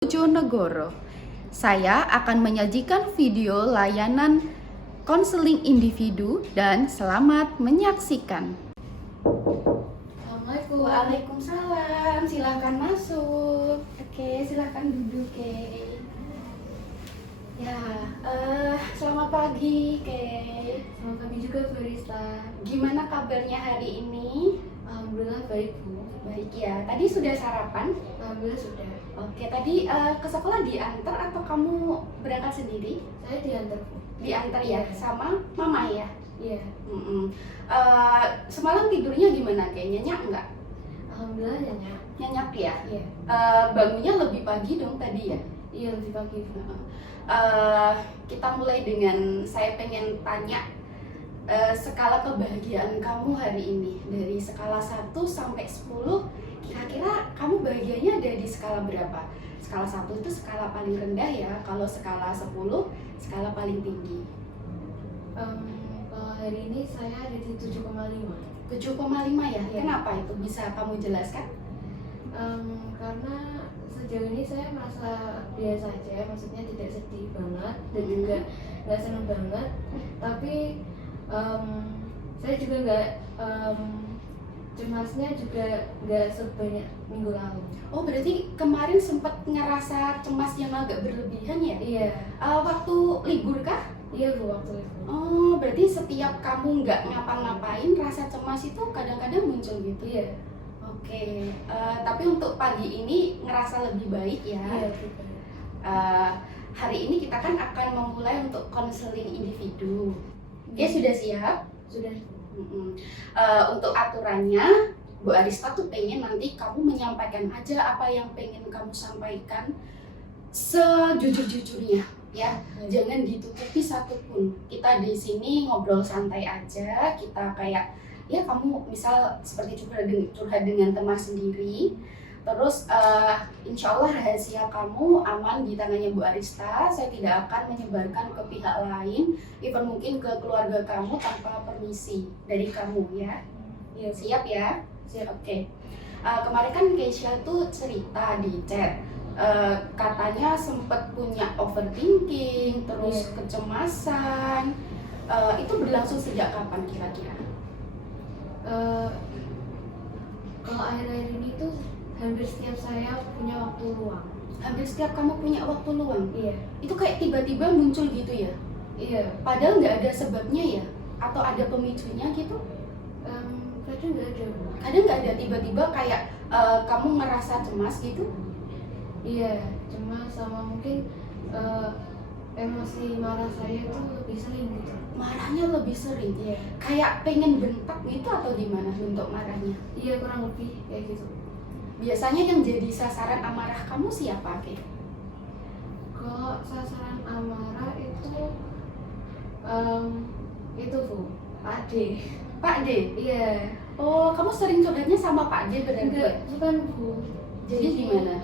Bojonegoro. Saya akan menyajikan video layanan konseling individu dan selamat menyaksikan. Assalamualaikum. Waalaikumsalam, silahkan masuk. Oke, silahkan duduk, Kay. Ya, selamat pagi, Kay. Selamat pagi juga, Bu Rista. Gimana kabarnya hari ini? Alhamdulillah baik, Bu. Baik ya. Tadi sudah sarapan? Alhamdulillah sudah. Oke, tadi ke sekolah diantar atau kamu berangkat sendiri? Saya diantar, Bu. Diantar ya, Iya. sama mama ya? Iya. Semalam tidurnya gimana? Kayak nyenyak nggak? Alhamdulillah nyenyak. Nyenyak ya? Iya. Bangunnya lebih pagi dong tadi ya? Iya, lebih pagi, Bu. Kita mulai dengan saya pengen tanya skala kebahagiaan kamu hari ini. Dari skala 1 sampai 10, kira-kira kamu bahagianya ada di skala berapa? Skala 1 itu skala paling rendah ya, kalau skala 10 skala paling tinggi. Kalau hari ini saya ada di 7,5. 7,5 ya? Iya. Kenapa itu? Bisa kamu jelaskan? Karena sejauh ini saya merasa biasa aja, maksudnya tidak sedih banget dan juga nggak senang banget. Tapi saya juga nggak cemasnya juga nggak sebanyak minggu lalu. Oh, berarti kemarin sempat ngerasa cemas yang agak berlebihan ya? Iya, Waktu libur kah? iya Bu, waktu itu. Oh, berarti setiap kamu nggak ngapa-ngapain, rasa cemas itu kadang-kadang muncul gitu? Iya, Oke, tapi untuk pagi ini ngerasa lebih baik ya? iya gitu. Hari ini kita kan akan memulai untuk konseling individu. Oke, sudah siap? Sudah. Untuk aturannya, Bu Arista tuh pengen nanti kamu menyampaikan aja apa yang pengen kamu sampaikan sejujur-jujurnya ya. Jangan ditutupi satupun. Kita di sini ngobrol santai aja, kita kayak ya kamu misal seperti curhat dengan teman sendiri. Terus insya Allah rahasia kamu aman di tangannya Bu Arista. Saya tidak akan menyebarkan ke pihak lain, even mungkin ke keluarga kamu tanpa permisi dari kamu ya. Iya, Siap ya? siap. Oke. Kemarin kan Keisha tuh cerita di chat, katanya sempat punya overthinking, terus Iya. kecemasan. Itu berlangsung sejak kapan kira-kira? Kalau akhir-akhir ini tuh hampir setiap saya punya waktu luang. Hampir setiap kamu punya waktu luang. Iya, Itu kayak tiba-tiba muncul gitu ya? iya. Padahal nggak ada sebabnya ya? Atau ada pemicunya gitu? Kadang nggak ada Bu. Kadang nggak ada, tiba-tiba kayak kamu ngerasa cemas gitu? Iya, cuma sama mungkin emosi marah saya itu lebih sering gitu. Marahnya lebih sering. Iya, Kayak pengen bentak gitu atau gimana bentuk marahnya? iya kurang lebih kayak gitu. Biasanya yang jadi sasaran amarah kamu siapa, Ke? Kalau sasaran amarah itu Bu, Pak D. Pak D? Iya, Oh, kamu sering curhatnya sama Pak D berarti? enggak, bukan Bu. Jadi gimana?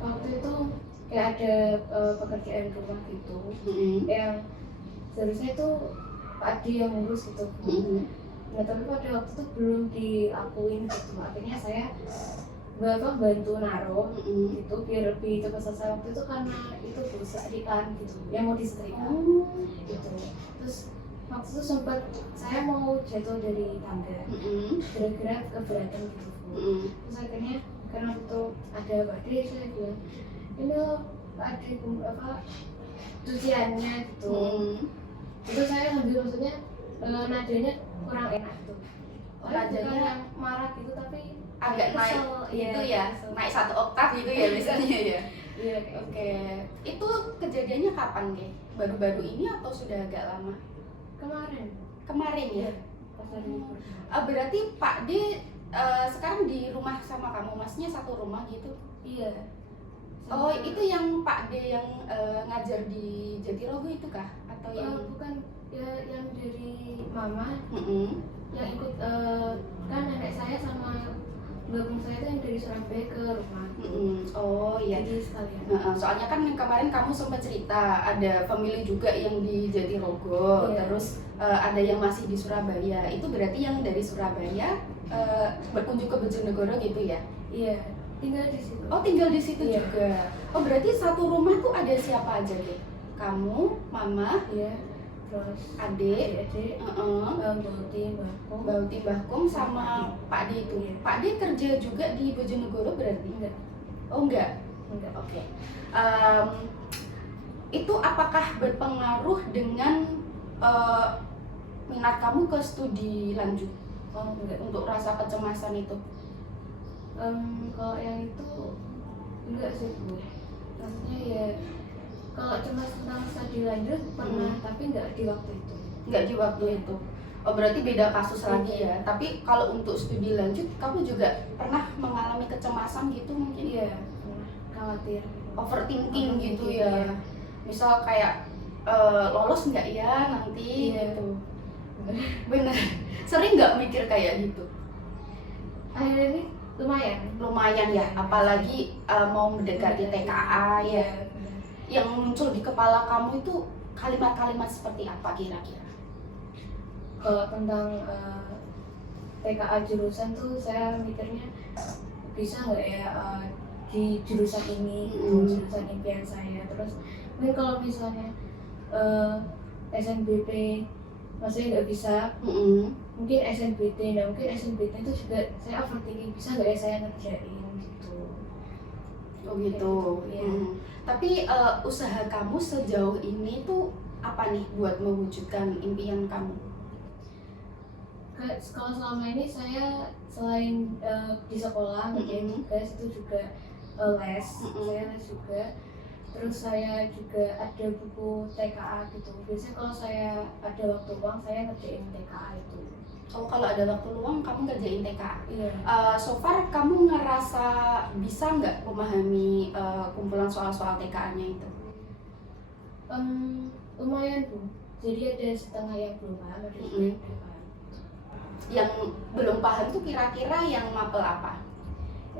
Waktu itu kayak ada pekerjaan rumah gitu yang seharusnya itu Pak D yang ngurus gitu Bu. Nah tapi pada waktu itu belum dilakuin gitu, akhirnya saya bantu naruh gitu biar lebih cepat selesai. Waktu itu karena itu Bu, setrikaan gitu yang mau disetrika Oh. gitu. Terus waktu itu sempat saya mau jatuh dari tangga gara-gara keberatan gitu Bu. Terus akhirnya karena itu ada Pak D, saya bilang ini loh Pak D cuciannya gitu. Itu saya sambil maksudnya nadanya kurang enak gitu. Nadanya Bukan yang marah gitu tapi Agak naik kesel, gitu iya, ya? kesel. Naik 1 oktav gitu ya misalnya ya? Iya kayak Oke. Itu kejadiannya kapan, Ke? Baru-baru ini atau sudah agak lama? kemarin. Kemarin ya? Pas lagi libur. Berarti Pak D sekarang di rumah sama kamu, maksudnya satu rumah gitu? Iya. Oh, Sama- itu yang Pak D yang ngajar di Jatirogo itu kah? Atau yang bukan ya yang dari mama yang ikut kan nenek saya sama gabung saya itu yang dari Surabaya ke rumah. Oh iya. Jadi sekalian. Soalnya kan yang kemarin kamu sempat cerita ada family juga yang di Jatirogo, Iya. terus ada yang masih di Surabaya. Itu berarti yang dari Surabaya berkunjung ke Bojonegoro gitu ya? Iya. tinggal di situ. Oh, tinggal di situ Iya. juga. Oh, berarti satu rumah tuh ada siapa aja deh? Kamu, mama, Iya, terus adik, adik, Bauti, Mbakku. Bauti, Mbahkum sama Pak D itu. Iya. Pak D kerja juga di Bojonegoro berarti? Enggak, Oh, enggak. enggak. Oke. Itu apakah berpengaruh dengan minat kamu ke studi lanjut? Oh, enggak. Untuk rasa kecemasan itu? Kalau yang itu enggak sih Bu. Maksudnya ya kalau cemas tentang studi lanjut pernah, tapi enggak di waktu itu. Enggak di waktu itu. Oh, berarti beda kasus lagi ya. Tapi kalau untuk studi lanjut, kamu juga pernah mengalami kecemasan gitu mungkin? Iya, pernah khawatir. Overthinking gitu Overthinking, ya. iya. Misal kayak lolos nggak ya nanti Iya. gitu. Bener. Sering nggak mikir kayak gitu? Akhirnya ini lumayan. Lumayan ya, apalagi mau mendekati TKA ya. Iya, benar. Yang muncul di kepala kamu itu kalimat-kalimat seperti apa kira-kira? Kalau tentang TKA jurusan tuh saya mikirnya bisa nggak ya di jurusan ini, jurusan impian saya. Terus mungkin kalau misalnya SNBP maksudnya nggak bisa, mungkin SNBT. Nah mungkin SNBT itu juga saya overthinking, bisa nggak ya saya ngerjain gitu. Oh gitu. Iya. Tapi usaha kamu sejauh ini tuh apa nih buat mewujudkan impian kamu? Kalau selama ini saya selain di sekolah ngerjain tugas itu juga les, saya les juga. Terus saya juga ada buku TKA gitu. Biasanya kalau saya ada waktu luang saya ngerjain TKA itu. Oh, kalau ada waktu luang kamu ngerjain TKA? Iya. So far kamu ngerasa bisa nggak memahami kumpulan soal-soal TKA-nya itu? Lumayan Bu. Jadi ada setengah yang belum paham, ada setengah yang belum paham. Yang belum paham tuh kira-kira yang mapel apa?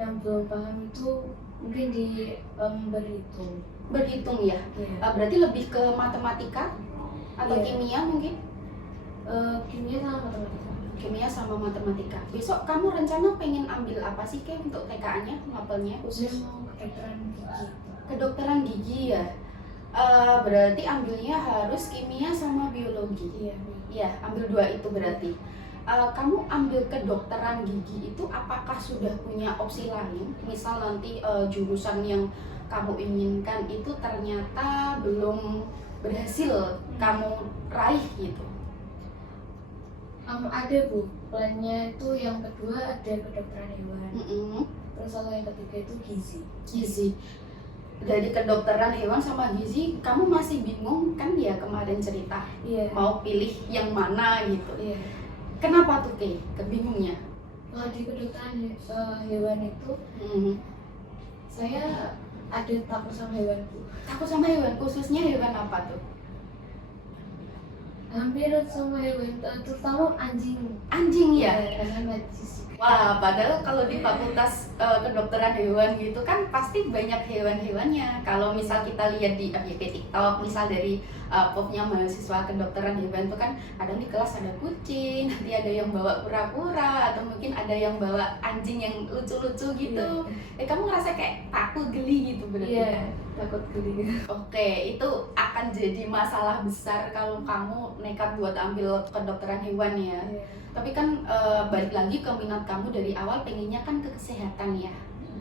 Yang belum paham itu mungkin di berhitung. Berhitung ya? Iya. Berarti lebih ke matematika atau Iya. kimia mungkin? Kimia sama matematika. Kimia sama matematika. Besok kamu rencana pengen ambil apa sih Kay untuk TKA-nya, mapelnya? Saya mau kedokteran gigi. Kedokteran gigi ya? Berarti ambilnya harus kimia sama biologi. Iya. Iya, ambil dua itu berarti. Kamu ambil kedokteran gigi itu apakah sudah punya opsi lain? Misal nanti jurusan yang kamu inginkan itu ternyata belum berhasil kamu raih gitu. Ada Bu, plannya itu yang kedua ada kedokteran hewan. Terus kalau yang ketiga itu gizi. Gizi. Dari kedokteran hewan sama gizi, kamu masih bingung kan ya kemarin cerita? Iya. Mau pilih yang mana gitu. Iya. Kenapa tuh Kay? Kebingungnya? Kalau di kedokteran hewan itu saya ada takut sama hewan Bu. Takut sama hewan, khususnya hewan apa tuh? Hampir sama hewan, terutama anjing. Anjing ya? Karena najis. Wah, padahal kalau di fakultas kedokteran hewan gitu kan pasti banyak hewan-hewannya. Kalau misal kita lihat di FYP TikTok, misal dari popnya mahasiswa kedokteran hewan itu kan kadang di kelas ada kucing, nanti ada yang bawa kura-kura, atau mungkin ada yang bawa anjing yang lucu-lucu gitu. Kamu ngerasa kayak takut, geli gitu berarti? Iya, takut geli. Oke, itu akan jadi masalah besar kalau kamu nekat buat ambil kedokteran hewan ya. Iya. Tapi kan balik lagi ke minat kamu dari awal pengennya kan ke kesehatan ya.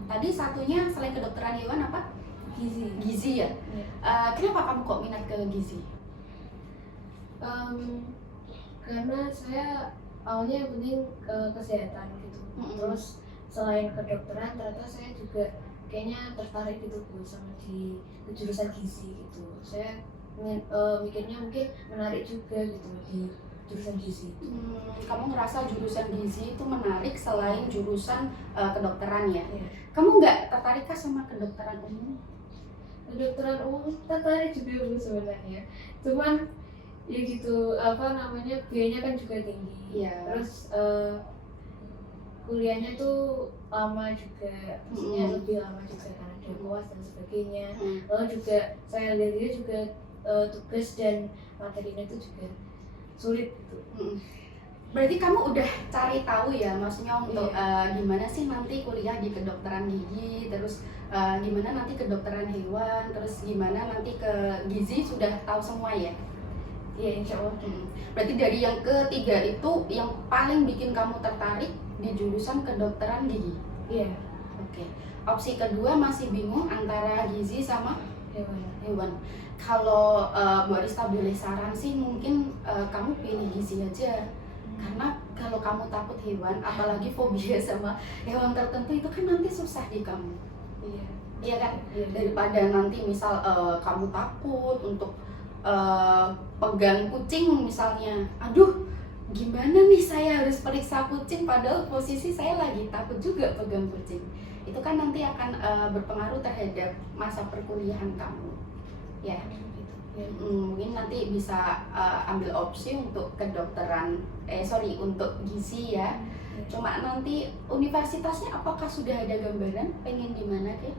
Tadi satunya selain kedokteran hewan apa? Gizi. Gizi ya? Iya. Kenapa kamu kok minat ke gizi? Karena saya awalnya yang penting kesehatan gitu. Terus selain kedokteran ternyata saya juga kayaknya tertarik gitu Bu sama di jurusan gizi gitu. Saya mikirnya mungkin menarik juga gitu di jurusan gizi. Kamu ngerasa jurusan gizi itu menarik selain jurusan kedokteran ya? Iya. Kamu nggak tertarik kah sama kedokteran umum? Kedokteran umum tertarik juga Bu sebenarnya. Cuman ya gitu biayanya kan juga tinggi. Iya. Terus kuliahnya tuh lama juga, maksudnya lebih lama juga karena ada UAS dan sebagainya. Lalu juga saya lihat dia juga tugas dan materinya itu juga sulit gitu. Berarti kamu udah cari tahu ya, maksudnya untuk Iya. gimana sih nanti kuliah di kedokteran gigi, terus gimana nanti kedokteran hewan, terus gimana nanti ke gizi sudah tahu semua ya? Iya, insya Allah. Berarti dari yang ketiga itu yang paling bikin kamu tertarik di jurusan kedokteran gigi. Iya, Oke. Opsi kedua masih bingung antara gizi sama hewan. hewan. Kalau Mbak Rista boleh saran sih mungkin kamu pilih gizi aja. Karena kalau kamu takut hewan, apalagi fobia sama hewan tertentu itu kan nanti susah di kamu. Iya. Iya kan? Iya. Daripada nanti misal kamu takut untuk pegang kucing misalnya, aduh gimana nih saya harus periksa kucing padahal posisi saya lagi takut juga pegang kucing. Itu kan nanti akan berpengaruh terhadap masa perkuliahan kamu. Ya, Gitu. Iya. mungkin nanti bisa ambil opsi untuk kedokteran, untuk gizi ya. Iya. Cuma nanti universitasnya apakah sudah ada gambaran pengen di mana deh?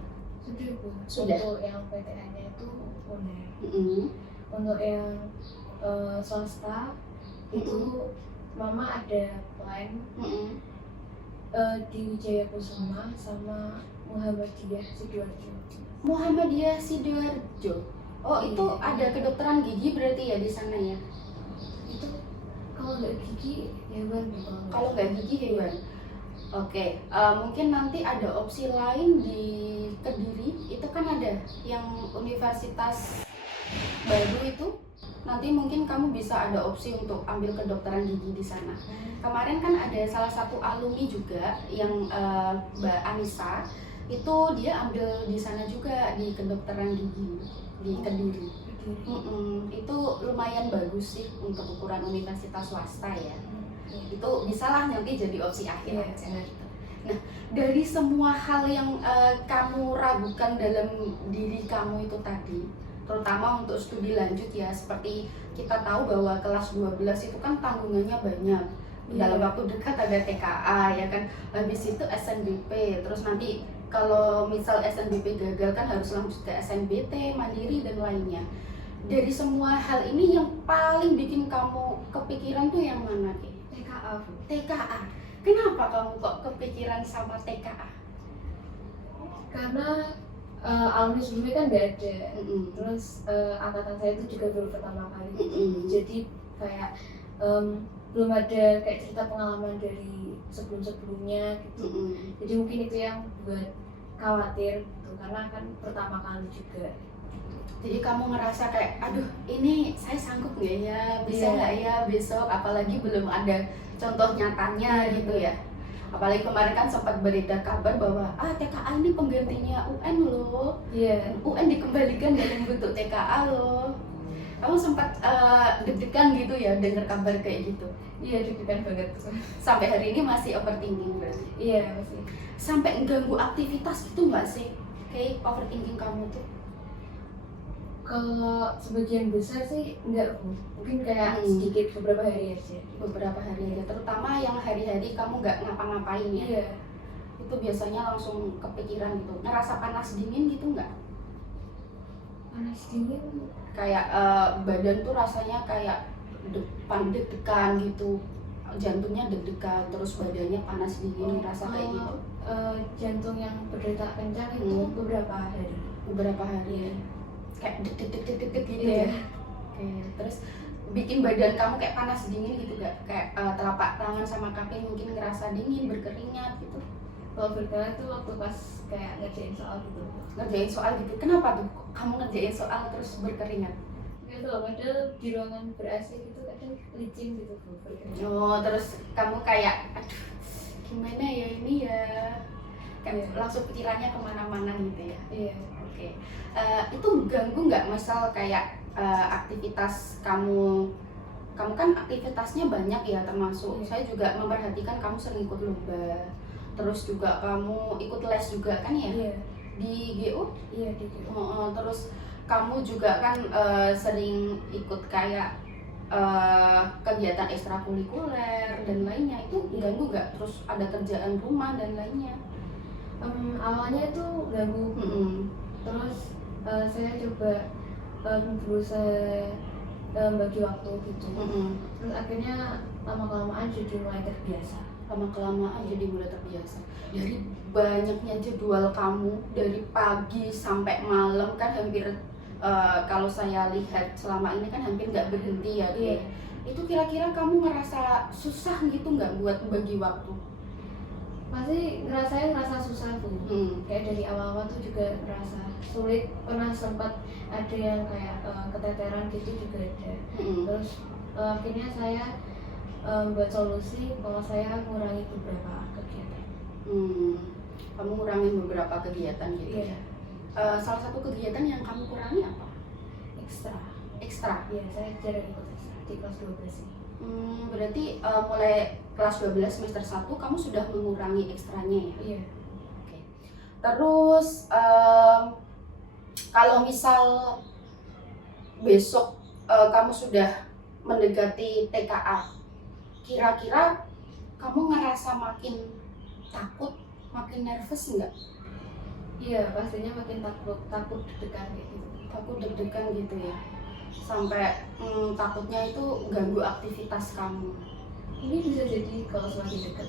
Sudah, Bu. Sudah. Untuk yang PTN-nya itu udah. Mm-mm. Untuk yang swasta itu mama ada plan Mm-mm. di Wijaya Kusuma sama Muhammadiyah Sidoarjo. Muhammadiyah Sidoarjo. Oh, itu Iya. ada kedokteran gigi berarti ya di sana ya? Itu kalau nggak gigi hewan Bu, Kalau nggak gigi hewan. Oke, mungkin nanti ada opsi lain di Kediri. Itu kan ada yang universitas baru itu. Nanti mungkin kamu bisa ada opsi untuk ambil kedokteran gigi di sana. Kemarin kan ada salah satu alumni juga yang Mbak Anissa, itu dia ambil di sana juga di kedokteran gigi di Kediri. Itu lumayan bagus sih untuk ukuran universitas swasta ya. Itu bisalah nanti jadi opsi akhir Iya, aja benar. gitu. Nah, dari semua hal yang kamu ragukan dalam diri kamu itu tadi, terutama untuk studi lanjut ya, seperti kita tahu bahwa kelas 12 itu kan tanggungannya banyak. Dalam Iya. waktu dekat ada TKA ya kan, habis itu SNBP, terus nanti kalau misal SNBP gagal kan harus lanjut ke SNBT, Mandiri dan lainnya. Dari semua hal ini yang paling bikin kamu kepikiran tuh yang mana, Ki? TKA Bu. TKA. Kenapa kamu kok kepikiran sama TKA? Karena alumni sebelumnya kan nggak ada. Mm-mm. Terus angkatan saya itu juga baru pertama kali. Mm-mm. Jadi kayak belum ada kayak cerita pengalaman dari sebelum-sebelumnya gitu. Mm-mm. Jadi mungkin itu yang buat khawatir gitu, karena kan pertama kali juga. Jadi kamu ngerasa kayak, aduh ini saya sanggup nggak ya, bisa Iya. nggak ya besok, apalagi belum ada contoh nyatanya Iya, gitu ya. Apalagi kemarin kan sempat beredar kabar bahwa TKA ini penggantinya UN loh, Iya. UN dikembalikan dalam bentuk TKA loh. Kamu sempat deg-degan gitu ya dengar kabar kayak gitu. Iya, deg-degan banget. Sampai hari ini masih overthinking berarti. Iya, masih. Sampai ganggu aktivitas gitu nggak sih? Kayak overthinking kamu tuh. Kalau sebagian besar sih enggak Bu. Mungkin kayak sedikit beberapa hari aja. Beberapa hari aja, terutama yang hari-hari kamu nggak ngapa-ngapain ya. Iya. Itu biasanya langsung kepikiran gitu. Ngerasa panas dingin gitu nggak? Panas dingin. Kayak badan tuh rasanya kayak deg-degan gitu, jantungnya deg-degan, terus badannya panas dingin, ngerasa kayak gitu. Jantung yang berdetak kencang itu beberapa hari. Beberapa hari ya. Kayak deg-deg gitu Iya. ya. Oke, terus bikin badan kamu kayak panas dingin gitu gak? Kayak telapak tangan sama kaki mungkin ngerasa dingin, berkeringat gitu. Kalau berkeringat tuh waktu pas kayak ngerjain soal gitu. Ngerjain soal gitu, kenapa tuh kamu ngerjain soal terus berkeringat? Gitu, padahal di ruangan ber-AC gitu kadang licin gitu Bu, berkeringat. Oh, terus kamu kayak, aduh gimana ya ini ya, kayak Iya. langsung pikirannya kemana-mana gitu ya. Iya. Oke, itu ganggu nggak misal kayak aktivitas kamu kan aktivitasnya banyak ya, termasuk Iya. saya juga memperhatikan kamu sering ikut lomba, terus juga kamu ikut les juga kan ya Iya. di GU. Iya, di situ. Terus kamu juga kan sering ikut kayak kegiatan ekstrakurikuler dan lainnya, itu ganggu nggak? Terus ada kerjaan rumah dan lainnya. Awalnya itu ganggu. Terus saya coba berusaha bagi waktu gitu. Terus akhirnya lama-kelamaan jadi mulai terbiasa. Lama-kelamaan jadi mulai terbiasa. Dari banyaknya jadwal kamu dari pagi sampai malam kan hampir kalau saya lihat selama ini kan hampir nggak berhenti ya. Iya. Itu kira-kira kamu ngerasa susah gitu nggak buat bagi waktu? Pasti ngerasa susah Bu. Kayak dari awal-awal tuh juga ngerasa sulit, pernah sempat ada yang kayak keteteran gitu juga ada. Terus akhirnya saya buat solusi kalau saya mengurangi beberapa kegiatan. Kamu ngurangin beberapa kegiatan gitu. Iya. Salah satu kegiatan yang kamu kurangi apa? Ekstra? Iya, saya jarang ikut ekstra di kelas 12 ini. Berarti mulai kelas 12 semester 1 kamu sudah mengurangi ekstranya ya? Iya. Oke. Terus kalau misal besok kamu sudah mendekati TKA, kira-kira kamu ngerasa makin takut, makin nervous nggak? Iya, pastinya makin takut deg-degan kayak gitu. Takut deg-degan gitu ya? Sampai takutnya itu ganggu aktivitas kamu. Ini bisa jadi kalau semakin dekat.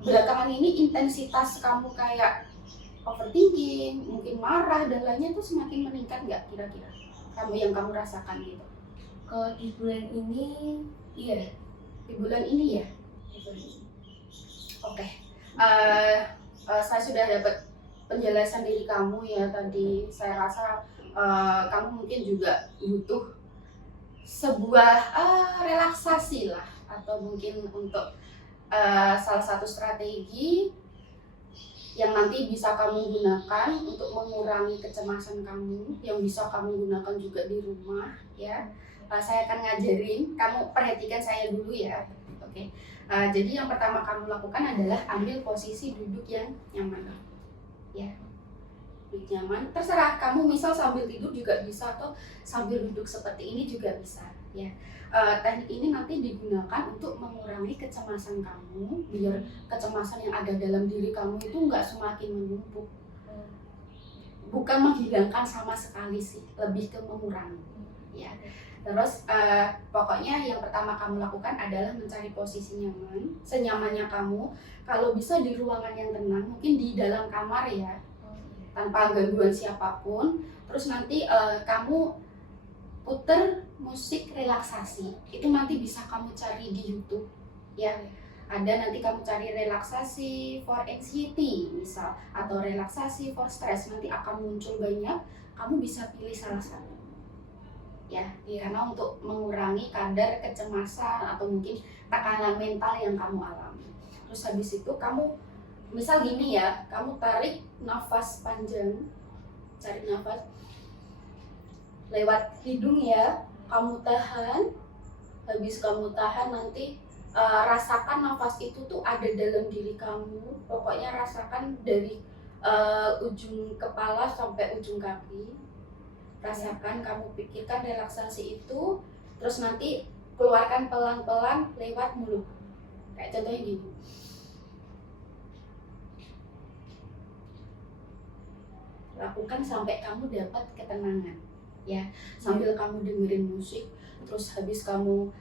Belakangan ini intensitas kamu kayak overthinking, mungkin marah dan lainnya tuh semakin meningkat nggak kira-kira? Yang kamu rasakan gitu? Kalau di bulan ini, iya. Di bulan ini ya? Oke. Saya sudah dapat penjelasan diri kamu ya tadi. Saya rasa kamu mungkin juga butuh sebuah relaksasi lah, atau mungkin untuk salah satu strategi yang nanti bisa kamu gunakan untuk mengurangi kecemasan kamu, yang bisa kamu gunakan juga di rumah ya. Saya akan ngajarin, kamu perhatikan saya dulu ya. Oke. Jadi yang pertama kamu lakukan adalah ambil posisi duduk yang nyaman. Ya. Duduk nyaman, terserah kamu, misal sambil tidur juga bisa atau sambil duduk seperti ini juga bisa ya. Teknik ini nanti digunakan untuk mengurangi kecemasan kamu, biar kecemasan yang ada dalam diri kamu itu nggak semakin menumpuk. Bukan menghilangkan sama sekali sih, lebih ke mengurangi ya. Terus pokoknya yang pertama kamu lakukan adalah mencari posisi nyaman, senyamannya kamu. Kalau bisa di ruangan yang tenang, mungkin di dalam kamar ya, tanpa gangguan siapapun. Terus nanti kamu puter musik relaksasi. Itu nanti bisa kamu cari di YouTube ya. Ada nanti kamu cari relaksasi for anxiety misal, atau relaksasi for stress, nanti akan muncul banyak. Kamu bisa pilih salah satu ya, karena untuk mengurangi kadar kecemasan atau mungkin tekanan mental yang kamu alami. Terus habis itu kamu misal gini ya, kamu tarik nafas panjang, tarik nafas lewat hidung ya, kamu tahan. Habis kamu tahan nanti rasakan nafas itu tuh ada dalam diri kamu. Pokoknya rasakan dari ujung kepala sampai ujung kaki. Rasakan, kamu pikirkan relaksasi itu, terus nanti keluarkan pelan-pelan lewat mulut. Kayak contohnya gini. Lakukan sampai kamu dapat ketenangan ya, sambil kamu dengerin musik. Terus habis kamu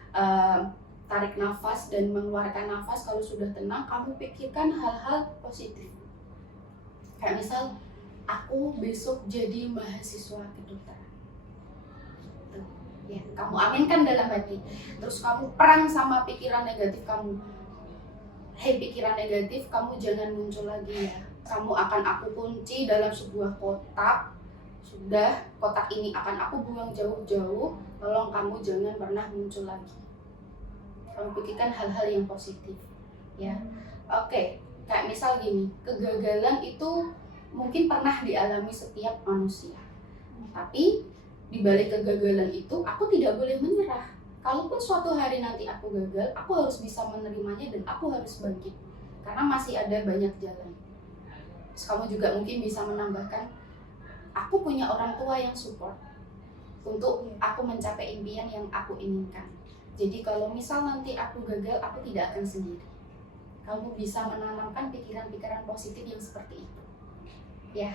tarik nafas dan mengeluarkan nafas, kalau sudah tenang kamu pikirkan hal-hal positif. Kayak misal, aku besok jadi mahasiswa kedokteran. Tuh, ya, kamu aminkan dalam hati. Terus kamu perang sama pikiran negatif kamu. Hei pikiran negatif, kamu jangan muncul lagi ya. Kamu akan aku kunci dalam sebuah kotak. Sudah, kotak ini akan aku buang jauh-jauh. Tolong kamu jangan pernah muncul lagi. Kamu pikirkan hal-hal yang positif ya. Oke, kayak misal gini, kegagalan itu mungkin pernah dialami setiap manusia. Tapi di balik kegagalan itu aku tidak boleh menyerah. Kalaupun suatu hari nanti aku gagal, aku harus bisa menerimanya dan aku harus bangkit. Karena masih ada banyak jalan. Terus kamu juga mungkin bisa menambahkan, aku punya orang tua yang support untuk aku mencapai impian yang aku inginkan. Jadi kalau misal nanti aku gagal, aku tidak akan sendiri. Kamu bisa menanamkan pikiran-pikiran positif yang seperti itu. Ya,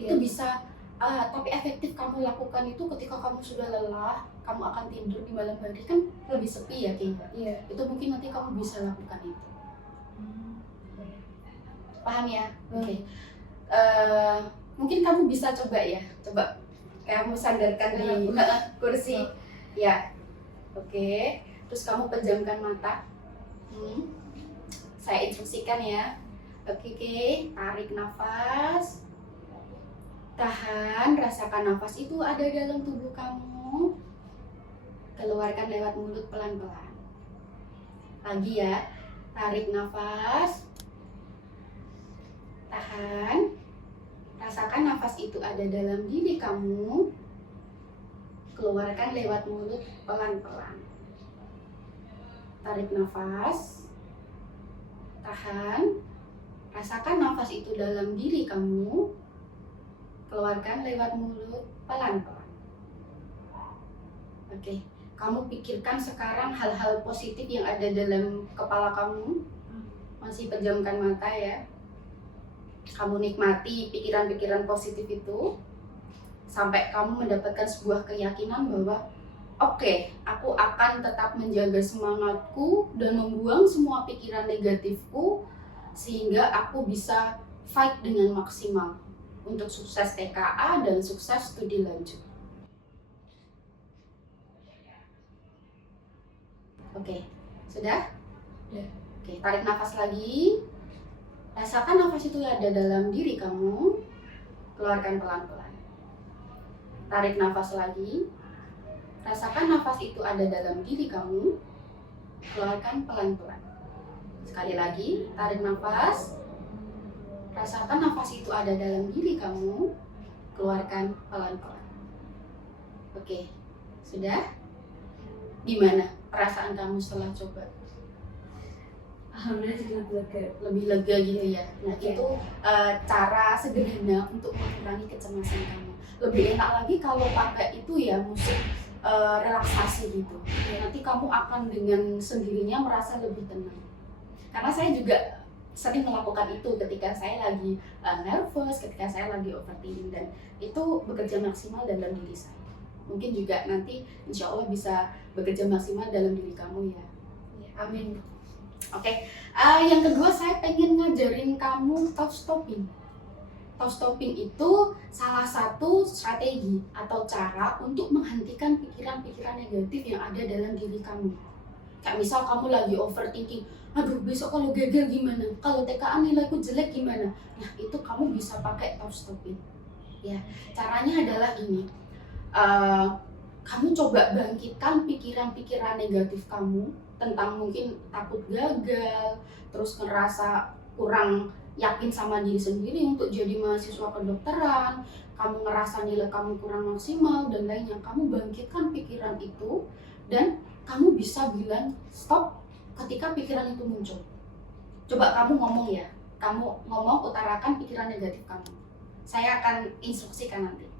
itu bisa Tapi efektif kamu lakukan itu ketika kamu sudah lelah, kamu akan tidur di malam hari kan lebih sepi ya kayaknya. Iya. Itu mungkin nanti kamu bisa lakukan itu. Paham ya? Oke. Mungkin kamu bisa coba ya, coba kamu sandarkan di kursi. Ya, oke. Terus kamu pejamkan mata. Saya instruksikan ya. Oke, tarik nafas. Tahan, rasakan nafas itu ada dalam tubuh kamu. Keluarkan lewat mulut pelan-pelan. Lagi ya, tarik nafas. Tahan. Rasakan nafas itu ada dalam diri kamu. Keluarkan lewat mulut pelan-pelan. Tarik nafas. Tahan. Rasakan nafas itu dalam diri kamu. Keluarkan lewat mulut pelan-pelan. Oke, kamu pikirkan sekarang hal-hal positif yang ada dalam kepala kamu. Masih pejamkan mata ya. Kamu nikmati pikiran-pikiran positif itu sampai kamu mendapatkan sebuah keyakinan bahwa oke, aku akan tetap menjaga semangatku dan membuang semua pikiran negatifku sehingga aku bisa fight dengan maksimal untuk sukses TKA dan sukses studi lanjut. Oke, sudah? Ya. Oke, tarik nafas lagi. Rasakan nafas itu ada dalam diri kamu. Keluarkan pelan-pelan. Tarik nafas lagi. Rasakan nafas itu ada dalam diri kamu. Keluarkan pelan-pelan. Sekali lagi, tarik nafas. Rasakan nafas itu ada dalam diri kamu. Keluarkan pelan-pelan. Oke, sudah? Gimana perasaan kamu setelah coba? Alhamdulillah jadi lebih lega gitu ya. Nah, itu cara sederhana untuk mengurangi kecemasan kamu. Lebih enak lagi kalau pakai itu ya musik relaksasi gitu. Nanti kamu akan dengan sendirinya merasa lebih tenang. Karena saya juga sering melakukan itu ketika saya lagi nervous, ketika saya lagi overthinking, dan itu bekerja maksimal dalam diri saya. Mungkin juga nanti insya Allah bisa bekerja maksimal dalam diri kamu ya. Amin. Oke, yang kedua saya pengen ngajarin kamu thought stopping. Thought stopping itu salah satu strategi atau cara untuk menghentikan pikiran-pikiran negatif yang ada dalam diri kamu. Kayak misal kamu lagi overthinking, aduh besok kalau gagal gimana? Kalau TKA nilaiku jelek gimana? Nah itu kamu bisa pakai thought stopping. Ya, caranya adalah gini. Kamu coba bangkitkan pikiran-pikiran negatif kamu tentang mungkin takut gagal, terus ngerasa kurang yakin sama diri sendiri untuk jadi mahasiswa kedokteran, kamu ngerasa nilai kamu kurang maksimal dan lainnya. Kamu bangkitkan pikiran itu dan kamu bisa bilang stop ketika pikiran itu muncul. Coba kamu ngomong ya, kamu ngomong, utarakan pikiran negatif kamu. Saya akan instruksikan nanti.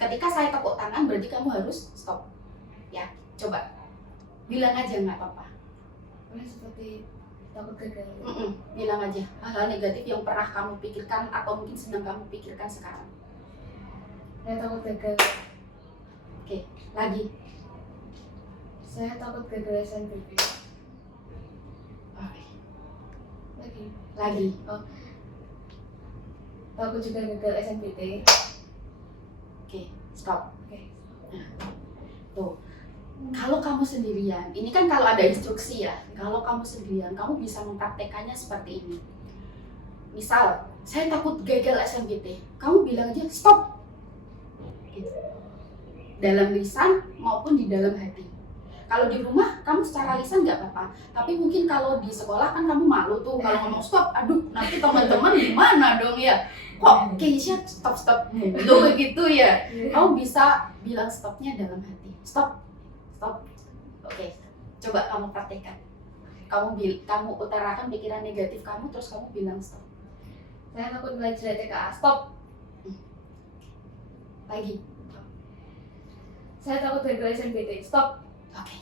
Ketika saya tepuk tangan berarti kamu harus stop. Ya, coba bilang aja, nggak apa-apa. Seperti takut gagal. Bilang aja hal-hal negatif yang pernah kamu pikirkan atau mungkin sedang kamu pikirkan sekarang. Saya takut gagal. Oke, lagi. Saya takut gagal SNMPTN. Oke. Lagi. Oh. Takut juga gagal SNMPTN. Oke, stop. Oke. Nah, tuh. Kalau kamu sendirian, ini kan kalau ada instruksi ya. Kalau kamu sendirian, kamu bisa mempraktekannya seperti ini. Misal, saya takut gagal SNMPTN. Kamu bilang aja stop. Gitu. Dalam lisan maupun di dalam hati. Kalau di rumah, kamu secara lisan nggak apa-apa. Tapi mungkin kalau di sekolah kan kamu malu tuh kalau ngomong stop. Aduh, nanti teman-teman gimana dong ya? Kok Keisha stop mulu gitu ya? Kamu bisa bilang stopnya dalam hati. Stop. Oke, coba kamu praktekkan. Kamu utarakan pikiran negatif kamu, terus kamu bilang stop. Saya takut nilai jelek TKA. Stop. Lagi. Saya takut gagal SNMPTN. Stop. Oke.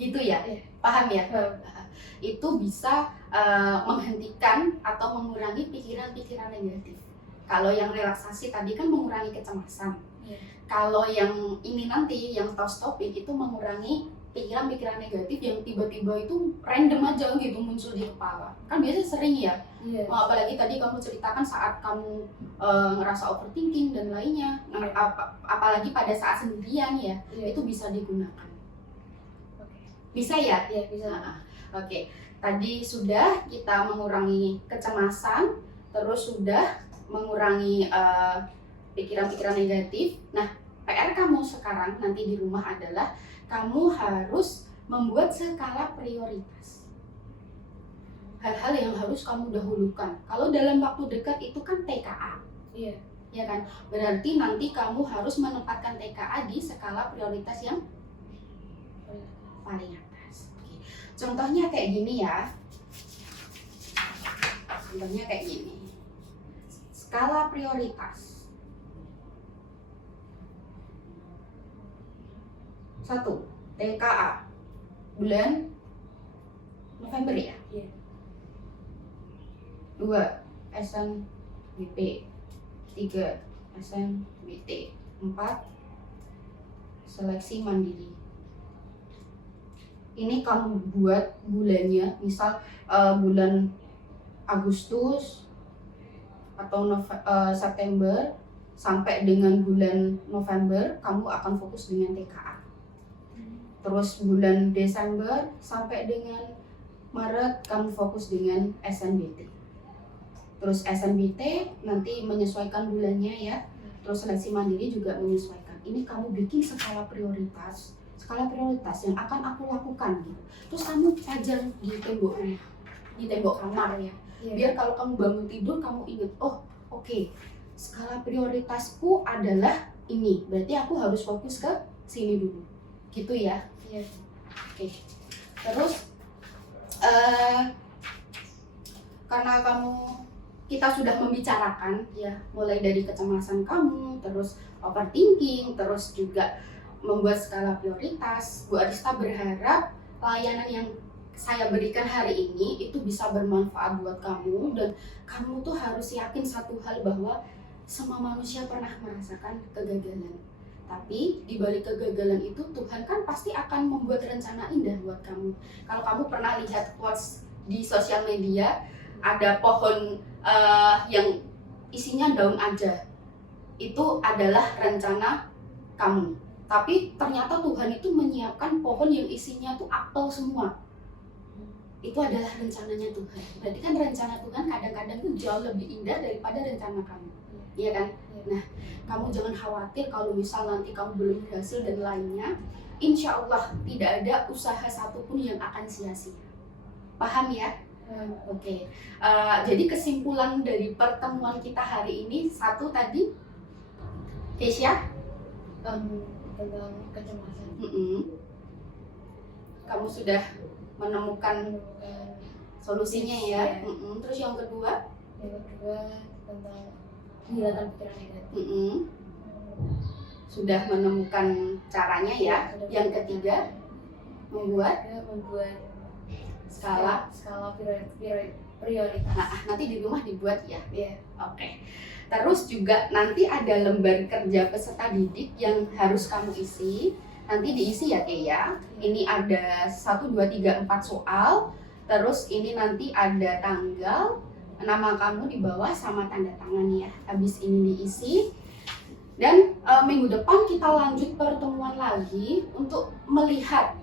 Gitu ya? Iya. Paham ya? Itu bisa menghentikan atau mengurangi pikiran-pikiran negatif. Kalau yang relaksasi tadi kan mengurangi kecemasan. Iya. Kalau yang ini nanti, yang thought stopping itu mengurangi pikiran-pikiran negatif yang tiba-tiba itu random aja gitu muncul di kepala. Kan biasanya sering ya. Iya. Apalagi tadi kamu ceritakan saat kamu ngerasa overthinking dan lainnya. Iya. Apalagi pada saat sendirian ya, Iya. itu bisa digunakan. Oke. Bisa ya? Iya, bisa. Oke. Tadi sudah kita mengurangi kecemasan, terus sudah mengurangi pikiran-pikiran negatif. Nah, PR kamu sekarang nanti di rumah adalah kamu harus membuat skala prioritas. Hal-hal yang harus kamu dahulukan. Kalau dalam waktu dekat itu kan TKA. Iya. Ya kan? Berarti nanti kamu harus menempatkan TKA di skala prioritas yang paling atas. Oke. Contohnya kayak gini ya. Contohnya kayak gini. Skala prioritas. 1. TKA bulan November ya? Iya. 2. SNBP. 3. SNBT. 4. Seleksi mandiri. Ini kamu buat bulannya, misal bulan Agustus atau September sampai dengan bulan November kamu akan fokus dengan TKA. Terus bulan Desember sampai dengan Maret kamu fokus dengan SNBT. Terus SNBT nanti menyesuaikan bulannya ya. Terus seleksi mandiri juga menyesuaikan. Ini kamu bikin skala prioritas yang akan aku lakukan gitu. Terus kamu pajar di tembok rumah, di tembok kamar ya. Biar kalau kamu bangun tidur kamu ingat, oh oke, skala prioritasku adalah ini. Berarti aku harus fokus ke sini dulu. Gitu ya. Iya. Oke. Terus karena kita sudah membicarakan ya, mulai dari kecemasan kamu, terus overthinking, terus juga membuat skala prioritas. Bu Arista berharap layanan yang saya berikan hari ini itu bisa bermanfaat buat kamu, dan kamu tuh harus yakin satu hal bahwa semua manusia pernah merasakan kegagalan. Tapi di balik kegagalan itu Tuhan kan pasti akan membuat rencana indah buat kamu. Kalau kamu pernah lihat quotes di sosial media, ada pohon yang isinya daun aja, itu adalah rencana kamu. Tapi ternyata Tuhan itu menyiapkan pohon yang isinya tuh apel semua. Itu adalah rencananya Tuhan. Berarti kan rencana Tuhan kadang-kadang tuh jauh lebih indah daripada rencana kamu. Iya kan? Nah, kamu jangan khawatir kalau misal nanti kamu belum berhasil dan lainnya. Insya Allah tidak ada usaha satupun yang akan sia-sia. Paham ya? Oke. Jadi kesimpulan dari pertemuan kita hari ini, satu tadi, Keisha, tentang kecemasan. Kamu sudah menemukan solusinya ya. Terus yang kedua? Yang kedua tentang menghilangkan pikiran negatif. Sudah menemukan caranya ya. Yang ketiga, membuat skala prioritas. Nah, nanti di rumah dibuat ya. Iya. Oke. Terus juga nanti ada lembar kerja peserta didik yang harus kamu isi. Nanti diisi ya Kay ya. Ini ada 1, 2, 3, 4 soal. Terus ini nanti ada tanggal, nama kamu di bawah sama tanda tangan ya. Habis ini diisi. Dan minggu depan kita lanjut pertemuan lagi untuk melihat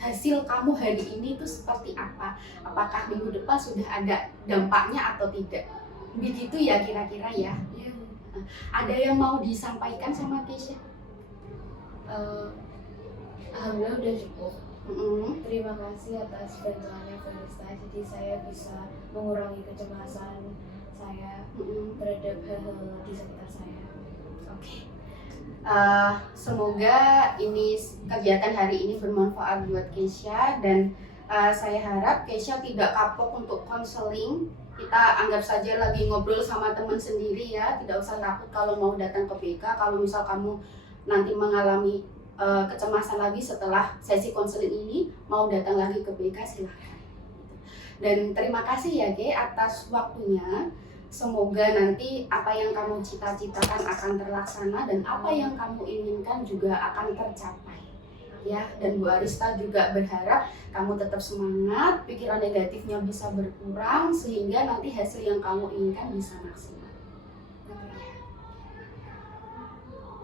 hasil kamu hari ini itu seperti apa. Apakah minggu depan sudah ada dampaknya atau tidak. Begitu ya kira-kira ya. Iya. Ada yang mau disampaikan sama Keisha? Alhamdulillah udah cukup. Terima kasih atas bantuannya Vanessa. Jadi saya bisa mengurangi kecemasan saya terhadap hal-hal di sekitar saya. Oke. Semoga ini kegiatan hari ini bermanfaat buat Keisha, dan saya harap Keisha tidak kapok untuk konseling. Kita anggap saja lagi ngobrol sama teman sendiri ya, tidak usah takut kalau mau datang ke BK. Kalau misal kamu nanti mengalami kecemasan lagi setelah sesi konseling ini, mau datang lagi ke BK silahkan. Dan terima kasih ya Ge atas waktunya. semoga nanti apa yang kamu cita-citakan akan terlaksana dan apa yang kamu inginkan juga akan tercapai. Ya, dan Bu Arista juga berharap kamu tetap semangat, pikiran negatifnya bisa berkurang sehingga nanti hasil yang kamu inginkan bisa maksimal.